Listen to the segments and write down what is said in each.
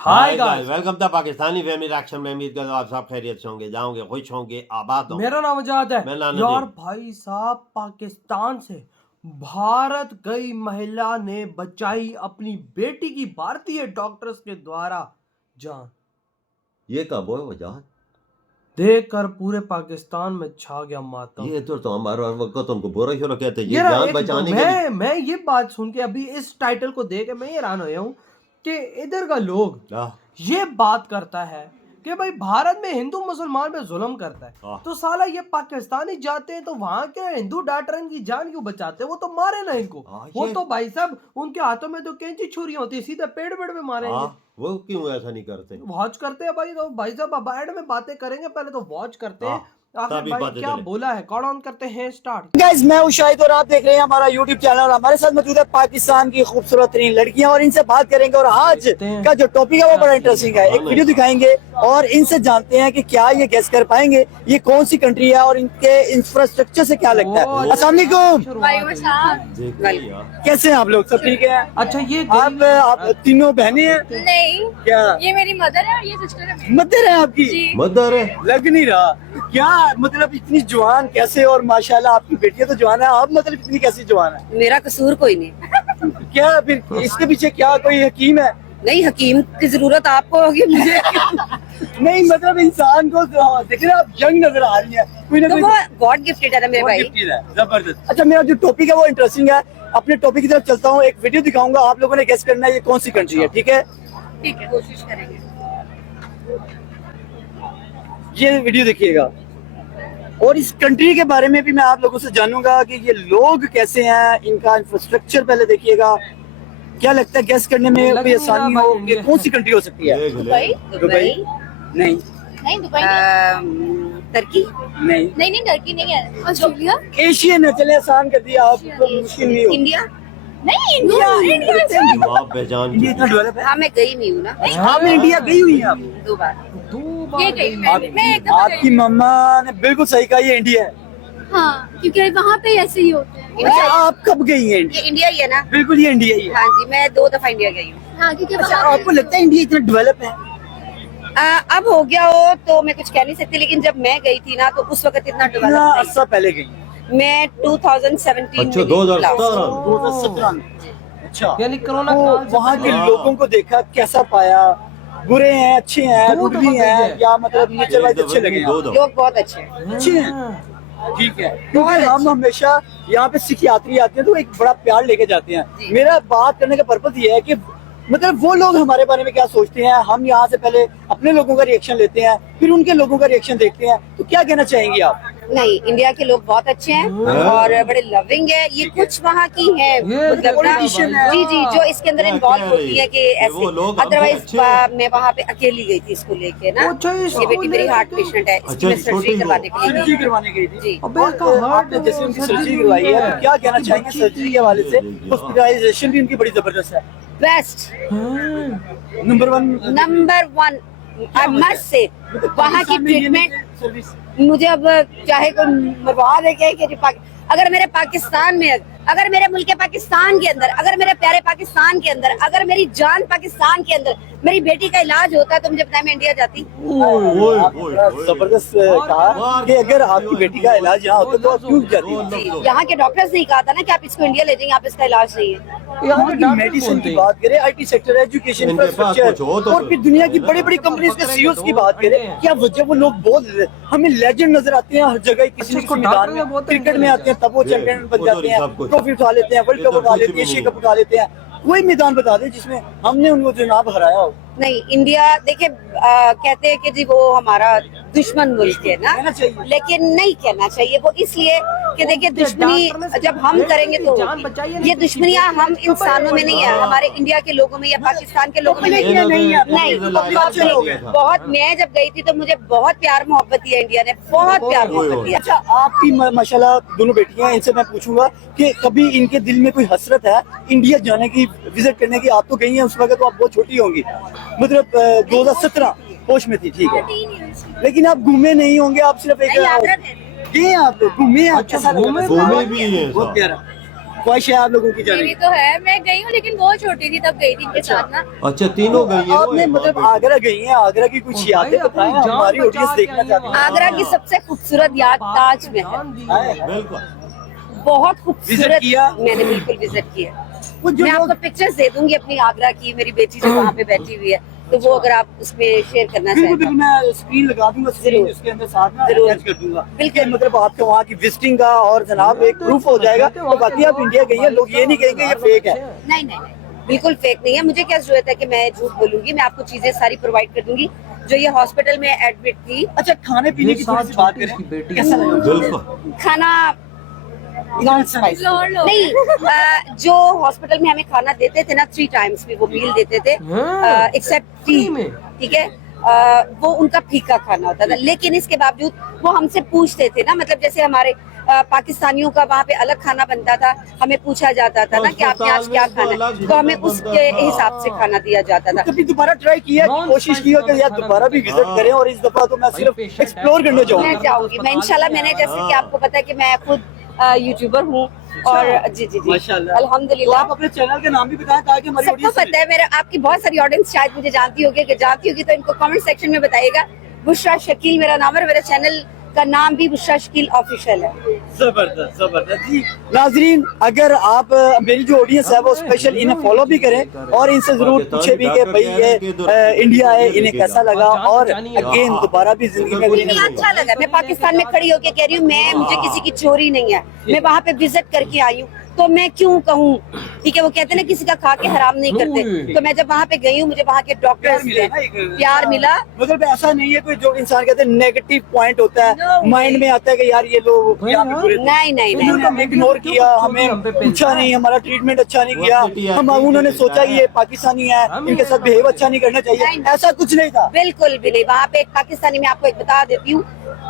Hi guys, welcome to Pakistani family reaction में। उम्मीद करता हूं आप सब खैरियत से होंगे, जाओगे, खुश होंगे, आबाद होंगे। मेरा नाम आजाद है। मैं यार भाई साहब, पाकिस्तान से भारत गई महिला ने बचाई अपनी बेटी की भारतीय डॉक्टर्स के द्वारा जान। ये कब है वजह? देखकर पूरे पाकिस्तान में छा गया मातम। ये तो हमारा वक्त उनको बुरा क्यों कहते हैं, ये यार जान बचाने के लिए। मैं ये बात सुन के अभी इस टाइटल को देख के मैं हैरान हो गया हूँ कि इधर का लोग ये बात करता है कि भाई भारत में हिंदू मुसलमान पे जुल्म करता है, तो साला ये पाकिस्तानी जाते हैं तो वहां के हिंदू डॉक्टर इनकी जान क्यों बचाते हैं? वो तो मारे ना इनको। वो तो भाई साहब उनके हाथों में तो कैंची छुरियां होती है, सीधा पेड़ पे मारेंगे। वो क्यों ऐसा नहीं करते? वॉच करते हैं भाई। तो भाई साहब अब एड में बातें करेंगे, पहले तो वॉच करते हैं आखिर भाई क्या बोला है। कौन ऑन करते हैं स्टार्ट। गाइस, मैं हूं शाहिद और आप देख रहे हैं हमारा यूट्यूब चैनल और हमारे साथ मौजूद है पाकिस्तान की खूबसूरत तरीन लड़कियां और इनसे बात करेंगे। और आज का जो टॉपिक है वो बड़ा इंटरेस्टिंग है। एक वीडियो दिखाएंगे और इनसे जानते हैं कि क्या ये गेस कर पाएंगे ये कौन सी कंट्री है और इनके इंफ्रास्ट्रक्चर से क्या लगता है। अस्सलाम वालेकुम, कैसे हैं आप लोग? सब ठीक है? अच्छा, ये आप तीनों बहनें हैं? नहीं, क्या ये मेरी मदर है और ये सिस्टर है। मदर है आपकी? मदर है? लग नहीं रहा। क्या मतलब इतनी जवान कैसे? और माशाल्लाह आपकी बेटियां तो जवान है, आप मतलब इतनी कैसी जवान है? मेरा कसूर कोई नहीं। क्या फिर इसके पीछे क्या कोई हकीम है? नहीं, हकीम की जरूरत आपको होगी, मुझे नहीं मतलब इंसान को देख रहे आप यंग नजर आ रही है, कोई ना तो कोई वो गॉड गिफ्टेड है ना मेरे भाई। जबरदस्त। अच्छा, मेरा जो टॉपिक है वो इंटरेस्टिंग है। अपने टॉपिक की तरफ चलता हूँ। एक वीडियो दिखाऊंगा, आप लोगों ने गेस करना है ये कौन सी कंट्री है। ठीक है, ठीक है, कोशिश करेंगे। ये वीडियो देखिएगा और इस कंट्री के बारे में भी मैं आप लोगों से जानूंगा कि ये लोग कैसे हैं, इनका इंफ्रास्ट्रक्चर पहले देखिएगा। क्या लगता है गैस करने में कोई आसानी हो? ये कौन सी कंट्री हो सकती है? दुबई? दुबई नहीं, नहीं दुबई, टर्की नहीं, नहीं, टर्की नहीं है। ऑस्ट्रेलिया? एशियन है। चले आसान कर दिया आपको, मुश्किल नहीं हो। इंडिया? नहीं, इंडिया इंडिया इतना डेवलप है। हाँ, मैं गई नहीं हूँ ना। आप इंडिया गई हुई हैं आप? 2 बार। ये गई मैं एकदम आपकी मम्मा ने बिल्कुल सही कहा, ये इंडिया है। हाँ, क्योंकि वहाँ पे ऐसे ही होते हैं। अच्छा, आप कब गई हैं? ये इंडिया ही है ना? बिल्कुल ये इंडिया ही है। हाँ जी, मैं 2 दफा इंडिया गई हूँ। हाँ, क्योंकि अच्छा, आपको लगता है इंडिया इतना डेवलप है? अब हो गया हो तो मैं कुछ कह नहीं सकती, लेकिन जब मैं गई थी ना तो उस वक्त इतना कितना डेवलप अर्सा पहले गई? मैं 2017 अच्छा, में 2017 में। अच्छा, यानी कोरोना तो काल से वहाँ के पहले। लोगों को देखा, कैसा पाया? बुरे हैं, अच्छे हैं, दो गुड भी दफा हैं, गई है। या मतलब नेचर वाइज अच्छे लगे? लोग बहुत अच्छे हैं। अच्छे हैं, ठीक है। क्योंकि हम हमेशा यहाँ पे सिख यात्री आते हैं तो एक बड़ा प्यार लेके जाते हैं। मेरा बात करने का पर्पज ये है कि मतलब वो लोग हमारे बारे में क्या सोचते हैं, हम यहाँ से पहले अपने लोगों का रिएक्शन लेते हैं, फिर उनके लोगों का रिएक्शन देखते हैं। तो क्या कहना चाहेंगे आप? नहीं, इंडिया के लोग बहुत अच्छे हैं और बड़े लविंग है। ये कुछ वहाँ की है मतलब ना, politician है। जी जी, जो इसके अंदर इन्वॉल्व होती है कि वो लोग ऐसे। अदरवाइज हमसे अच्छे मैं वहाँ पे अकेली गई थी इसको लेके ना। अच्छा, ये बेटी मेरी हार्ट पेशेंट है, इसकी मैं सर्जरी करवाने के लिए सर्जरी गई। करवाने गई थी? जी। अबे और इसका हार्ट आपने जैसे उनकी सर्जरी करवाई है, तो क्या कहना चाहेंगे सर्जरी के हवाले से? हॉस्पिटलाइजेशन भी उनकी बड़ी जबरदस्त है। Best, number 1 I must say वहाँ की ट्रीटमेंट। मुझे अब चाहे कोई मरवा दे कि अगर मेरे पाकिस्तान में, अगर मेरे मुल्क पाकिस्तान के अंदर, अगर मेरे प्यारे पाकिस्तान के अंदर, अगर मेरी जान पाकिस्तान के अंदर मेरी बेटी का इलाज होता है तो मुझे पता है मैं इंडिया जाती। जबरदस्त कहा कि अगर आपकी बेटी का इलाज यहाँ होता तो आप क्यों जाती? यहाँ के डॉक्टर्स ने कहा था ना कि आप इसको इंडिया ले जाइए, आप इसका इलाज नहीं है। यहाँ की मेडिसिन की बात करें, IT सेक्टर, एजुकेशन, इंफ्रास्ट्रक्चर और फिर दुनिया की बड़ी बड़ी कंपनीज के CEOs की बात करें, क्या वजह वो लोग बहुत हमें लेजेंड नजर आते हैं हर जगह। किसी न किसी मैदान में क्रिकेट में आते हैं तब वो चैंपियन बन जाते हैं, ट्रॉफी उठा लेते हैं, वर्ल्ड कप उठा लेते हैं, एशिया कप उठा लेते हैं। कोई मैदान बता दे जिसमें हमने उनको जनाब हराया हो। नहीं, इंडिया देखिए कहते हैं कि जी वो हमारा दुश्मन मुल्क है ना, कहना चाहिए। लेकिन नहीं कहना चाहिए वो, इसलिए कि देखिए दुश्मनी जब हम करेंगे तो ये दुश्मनियाँ हम इंसानों में नहीं है, हमारे इंडिया के लोगों में या पाकिस्तान के लोगों में नहीं। बहुत, मैं जब गई थी तो मुझे बहुत प्यार मोहब्बत दिया इंडिया ने, बहुत प्यार मोहब्बत दिया। अच्छा, आपकी माशाल्लाह दोनों बेटियां, इनसे मैं पूछूंगा कि कभी इनके दिल में कोई हसरत है इंडिया जाने की, विजिट करने की? आप तो गई हैं, उस वक्त तो आप बहुत छोटी होंगी, मतलब 2017 होश में थी, ठीक है, लेकिन आप घूमे नहीं होंगे, आप सिर्फ एक नहीं, आगरा थे। गए, आप लोग घूमे हैं? अच्छा, कैसा लगा? घूमे भी हैं बहुत प्यारा। ख्वाहिश है आप लोगों की जाने मेरी की? तो है, मैं गई हूँ लेकिन बहुत छोटी थी तब गई थी इनके साथ ना। अच्छा तीनों गई है वो आपने एक मतलब बार आगरा गई हैं, आगरा की कुछ भाई यादें अपनी बताएं, जान हमारी बचा ऑडियंस के देखना आई चाहती है। आगरा की सबसे खूबसूरत याद ताजमहल, जान दी है। बिल्कुल बहुत विजिट खूबसूरत। किया? मैंने बिल्कुल विजिट किया। वो जो मैं लोग आपको पिक्चर्स दे दूंगी अपनी आगरा की, मेरी बेटी जो वहाँ पे बैठी हुई है, तो वो अगर आप उसमें शेयर करना बिल्कुल चाहें बिल्कुल, मैं स्क्रीन लगा दूंगा, स्क्रीन जरूर। उसके अंदर साथ में जरूर। अटैच कर दूंगा। बिल्कुल। कि मतलब आपके वहाँ की विजिटिंग का और जनाब एक प्रूफ हो जाएगा तो बाकी आप इंडिया गई हैं, लोग ये नहीं कहेंगे ये फेक है। नहीं नहीं नहीं, बिल्कुल फेक नहीं है। मुझे क्या जरूरत है कि मैं झूठ बोलूंगी? मैं आपको चीजें सारी प्रोवाइड कर दूंगी। जो ये हॉस्पिटल में एडमिट थी, अच्छा, खाने पीने की थोड़ी सी बात छोटी सी करें, बेटी कैसा लगा? बिल्कुल खाना नॉन स्पाइसी लौड़ लो। नहीं। जो हॉस्पिटल में हमें खाना देते थे ना, 3 टाइम्स भी वो मील देते थे, हाँ, एक्सेप्ट टी, फ्री में। ठीक है। वो उनका फीका खाना होता था, लेकिन इसके बावजूद वो हमसे पूछते थे ना, मतलब जैसे हमारे पाकिस्तानियों का वहाँ पे अलग खाना बनता था, हमें पूछा जाता था ना कि आपने आज क्या खाना है, तो हमें उसके हिसाब से खाना दिया जाता था। कभी दोबारा ट्राई किया, नॉन कोशिश की हो कि यार दोबारा भी विजिट हाँ। करें, और इस दफा तो मैं सिर्फ पेशेंट है। एक्सप्लोर करने मैं जाऊंगा। जाऊंगी, मैं इंशाल्लाह। मैंने जैसे कि आपको पता है कि मैं खुद यूट्यूबर हूँ, और जी जी जी माशाल्लाह। तो अल्हम्दुलिल्लाह। आप अपने चैनल का नाम भी बताएं ताकि हमारी सबको ऑडियंस पता है, मेरे आपकी बहुत सारी ऑडियंस शायद मुझे जानती होगी तो इनको कमेंट सेक्शन में बताइएगा। बुशरा शकील मेरा नाम है, मेरे चैनल का नाम भी बुशरा शकील ऑफिशियल है। जबरदस्त जबरदस्त जी। नाजरीन, अगर आप मेरी जो ऑडियंस है वो स्पेशल इन्हें फॉलो भी करें और इनसे जरूर पूछे भी कि भाई ये इंडिया है, इन्हें कैसा लगा, और अगेन दोबारा भी जिंदगी में मुझे अच्छा लगा। मैं पाकिस्तान में खड़ी होकर कह रही हूँ, मैं मुझे किसी की चोरी नहीं है, मैं वहाँ पे विजिट करके आई हूँ, तो मैं क्यों कहूँ? ठीक है, वो कहते हैं ना किसी का खा के हराम नहीं करते, तो मैं जब वहाँ पे गई हूँ, मुझे वहाँ के डॉक्टर्स से प्यार मिला। मतलब ऐसा नहीं है कोई जो इंसान कहते हैं नेगेटिव पॉइंट होता है No माइंड में आता है कि यार ये लोग यहाँ पे बुरे थे। नहीं नहीं नहीं, उन्होंने हमें इग्नोर किया, हमें पूछा नहीं, हमारा ट्रीटमेंट अच्छा नहीं किया, हम उन्होंने सोचा कि ये पाकिस्तानी है, इनके साथ बिहेव अच्छा नहीं करना चाहिए, ऐसा कुछ नहीं था। बिल्कुल भी नहीं। वहाँ पे एक पाकिस्तानी, मैं आपको एक बता देती हूँ,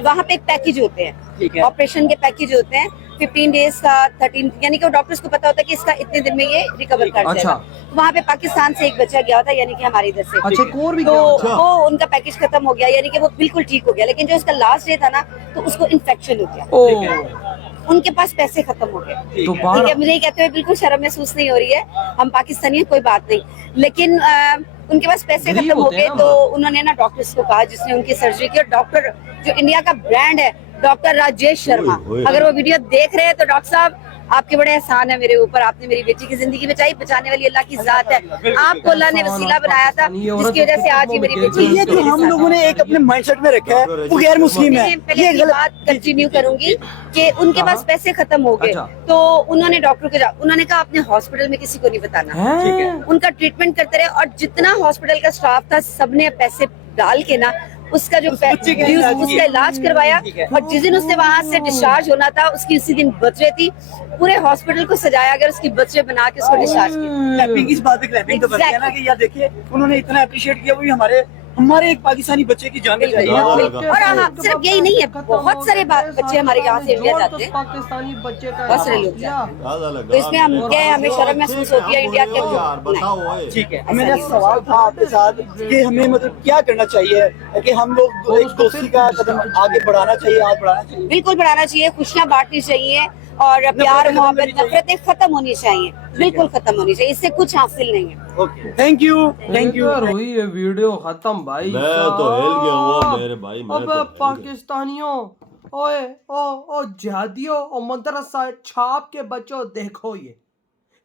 वहाँ पे एक पैकेज होते ठीक हैं, है। ऑपरेशन के पैकेज होते हैं, 15 डेज का, 13, यानी कि डॉक्टर्स को पता होता है कि इसका इतने दिन में ये रिकवर कर अच्छा। जाएगा। वहाँ पे पाकिस्तान से एक बच्चा गया था, यानी कि हमारे इधर से, अच्छा, एक और भी तो क्या? वो उनका पैकेज खत्म हो गया, यानी कि वो बिल्कुल ठीक हो गया, लेकिन जो उसका लास्ट डे था ना, तो उसको इन्फेक्शन हो गया, ओ उनके पास पैसे खत्म हो गए। तो ठीक है, बाहर मुझे ये कहते हुए बिल्कुल शर्म महसूस नहीं हो रही है, हम पाकिस्तानी हैं, कोई बात नहीं, लेकिन उनके पास पैसे गरीब खत्म हो होते हैं गए, ना तो उन्होंने ना डॉक्टर्स को कहा, जिसने उनकी सर्जरी की, और डॉक्टर जो इंडिया का ब्रांड है, डॉक्टर राजेश शर्मा, ओए। अगर वो वीडियो देख रहे हैं तो डॉक्टर साहब आपके बड़े एहसान है मेरे ऊपर, आपने मेरी बेटी की जिंदगी बचाई, बचाने वाली अल्लाह की जात है, आपको अल्लाह ने वसीला बनाया था, जिसकी वजह से आज ये मेरी तो बेटी ये जो हम लोगों ने एक अपने माइंडसेट में रखा है वो गैर मुस्लिम है, मैं पहले ये की गलत बात कंटिन्यू करूंगी कि उनके पास पैसे खत्म हो गए, अच्छा। तो उन्होंने डॉक्टर को उन्होंने कहा अपने हॉस्पिटल में किसी को नहीं बताना, ठीक है। उनका ट्रीटमेंट करते रहे, और जितना हॉस्पिटल का स्टाफ था सबने पैसे डाल के ना उसका जो बच्चे का इलाज उसका इलाज करवाया, ठीक है। और जिस दिन उसने वहां से डिस्चार्ज होना था, उसकी उसी दिन बर्थडे थी, पूरे हॉस्पिटल को सजाया गया, उसकी बर्थडे बना के उसको डिस्चार्ज किया। क्लैपिंग, इस बात पे क्लैपिंग तो बनती है ना कि यार देखिए उन्होंने इतना अप्रिशिएट किया, वो भी हमारे एक पाकिस्तानी बच्चे की जान बचाई है। बिल्कुल। और हाँ, सिर्फ यही नहीं है, बहुत सारे बच्चे हमारे यहाँ से इंडिया जाते हैं, पाकिस्तानी बच्चे का बहुत सारे लोग जाते हैं। तो इसमें हम क्या है, हमें शर्म महसूस होती है इंडिया के यार बताओ ओए। ठीक है, मेरा सवाल था आपके साथ कि हमें मतलब क्या करना चाहिए कि हम लोग एक दोस्ती का कदम आगे बढ़ाना चाहिए, आगे बढ़ाना चाहिए। बिल्कुल बढ़ाना चाहिए, खुशियाँ बांटनी चाहिए, और प्यार मोहब्बत नफरतें खत्म होनी चाहिए, बिल्कुल खत्म होनी चाहिए, इससे कुछ हासिल नहीं है। ओके, थैंक यू हुई ये वीडियो खत्म भाई मैं तो हिल गया हुआ मेरे भाई, मैं अब तो हिल गया। पाकिस्तानियों, ओए ओ जिहादियों और मदरसा छाप के बच्चों, देखो ये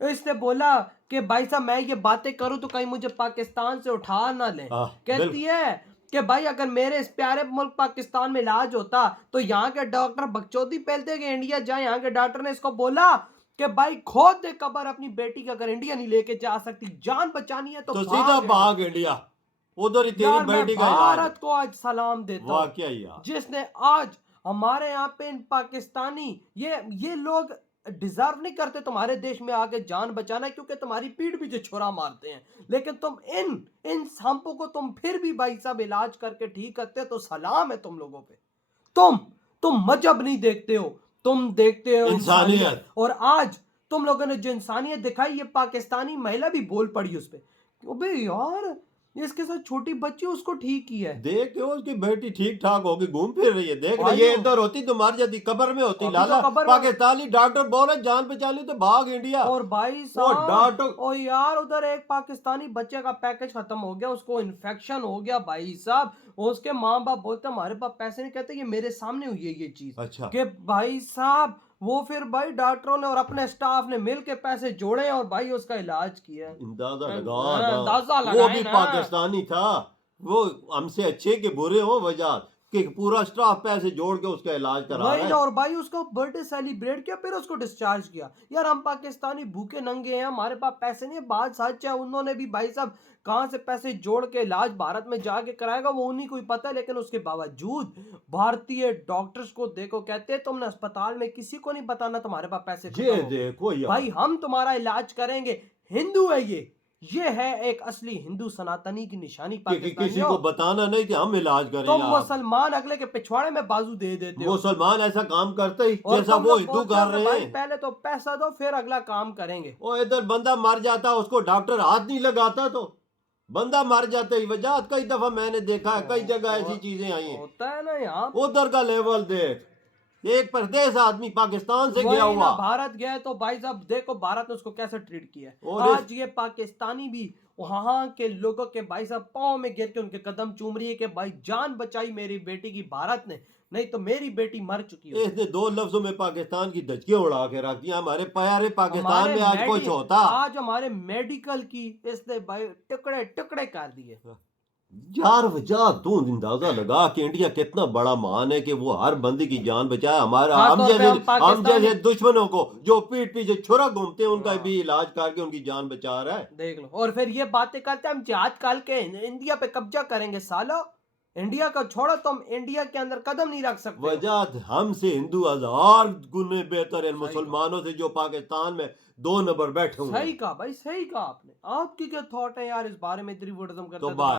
इसने बोला कि भाई साहब मैं ये बातें करूं तो कहीं मुझे पाकिस्तान से उठा ना ले। कहती है कि भाई अगर मेरे इस प्यारे मुल्क पाकिस्तान में इलाज होता तो यहाँ के डॉक्टर बकचोदी पहलते कि इंडिया जाए। यहाँ के डॉक्टर ने इसको बोला कि भाई खोद दे कब्र अपनी बेटी का, अगर इंडिया नहीं लेके जा सकती, जान बचानी है तो सीधा भाग इंडिया, उधर ही तेरी बेटी का इलाज। भारत को आज सलाम देता हूं क्या यार, जिसने आज हमारे यहाँ पे इन पाकिस्तानी ये लोग डिजर्व नहीं करते तुम्हारे देश में आके जान बचाना, क्योंकि तुम्हारी पीठ पीछे छुरा मारते हैं, लेकिन तुम इन सांपों को तुम फिर भी भाई साहब इलाज करके ठीक करते, तो सलाम है तुम लोगों पे। तुम मजहब नहीं देखते हो, तुम देखते हो इंसानियत। और आज तुम लोगों ने जो इंसानियत दिखाई, ये पाकिस्तानी महिला भी बोल पड़ी उस पे, अबे यार इसके साथ छोटी बच्ची उसको ठीक की है। देख के उसकी बेटी ठीक ठाक होगी, घूम फिर रही है। देख भाई ये वो- इधर होती तो मर जाती, कब्र में होती। अभी तो लाला कब्र में- पाकिस्तानी डॉक्टर बोले जान बचा ली तो भाग इंडिया। और भाई वो साहब डॉक्टर और यार उधर एक पाकिस्तानी बच्चे का पैकेज खत्म हो गया, उसको इन्फेक्शन हो गया भाई साहब। उसके माँ बाप बोलते हमारे पास पैसे नहीं, कहते ये मेरे सामने हुई है ये चीज। अच्छा कि भाई साहब वो फिर भाई डॉक्टरों ने और अपने स्टाफ ने मिल के पैसे जोड़े और भाई उसका इलाज किया। अंदाजा हाँ, लगा ना। अंदाजा वो लगाए भी ना। पाकिस्तानी था, वो हमसे अच्छे के बुरे हो वजह कि पूरा स्टाफ पैसे जोड़ के उसका इलाज करा रहा वही है। ना, और भाई उसका बर्थडे सेलिब्रेट किया फिर उसको डिस्चार्ज किया। यार हम पाकिस्तानी भूखे नंगे हैं, हमारे पास पैसे नहीं है, बात सच है। उन्होंने भी भाई साहब कहाँ से पैसे जोड़ के इलाज भारत में जाके कराएगा वो उन्हीं को ही पता है। लेकिन उसके बावजूद भारतीय डॉक्टर्स को देखो, कहते हैं तुमने अस्पताल में किसी को नहीं बताना तुम्हारे पास पैसे खत्म ये हो गए। देखो यार, भाई हम तुम्हारा इलाज करेंगे। हिंदू है ये है एक असली हिंदू सनातनी की निशानी कि किसी पाकिस्तानियों। को बताना नहीं कि हम इलाज करेंगे। तुम आप मुसलमान अगले के पिछवाड़े में बाजू दे देते हो। मुसलमान ऐसा काम करते ही और जैसा तुम वो लोग हिंदू बोलते कर हो कि रहे भाई हैं। पहले तो पैसा दो फिर अगला काम करेंगे। वो इधर बंदा मर जाता उसको डॉक्टर हाथ नहीं लगाता, तो बंदा मर जाते ही वजह कई दफा मैंने देखा है, कई जगह ऐसी चीजें आई हैं। होता है ना यहाँ। उधर का लेवल देख, एक परदेश आदमी पाकिस्तान से वही गया ना, हुआ। भारत गया है तो भाई साहब देखो भारत ने उसको कैसे ट्रीट किया है। और आज ये पाकिस्तानी भी वहां के लोगों के भाई साहब पाँव में गिर के उनके कदम चूम रही है कि भाई जान बचाई मेरी बेटी की भारत ने, नहीं तो मेरी बेटी मर चुकी है। इसने दो लफ्जों में पाकिस्तान की धज्जियां उड़ा के रख दिया। हमारे प्यारे पाकिस्तान हमारे में आज कुछ होता। आज हमारे मेडिकल की इसने भाई टुकड़े टुकड़े कर दिए। यार वजह तू अंदाजा लगा कि इंडिया कितना बड़ा मान है कि वो हर बंदे की जान बचाए। हमारा खास हम तौर पे जैसे हम पाकिस्तानी- दुश्मनों को जो पीठ पीछे छुरा घूमते हैं उनका भी इलाज करके उनकी जान बचा रहा है। देख लो, और फिर ये बातें करते हैं हम जिहाद काल के इंडिया पे कब्जा करेंगे। सालो इंडिया का छोड़ो, तुम इंडिया के अंदर कदम नहीं रख सकते हो। वजह हमसे हिंदू हजार गुने बेहतर है मुसलमानों से जो पाकिस्तान में 2 नंबर बैठे हुए सही हैं। कहा भाई, सही कहा आपने। आपकी क्या थॉट है यार इस बारे में, इतनी वोटिज्म करते तो हो? बात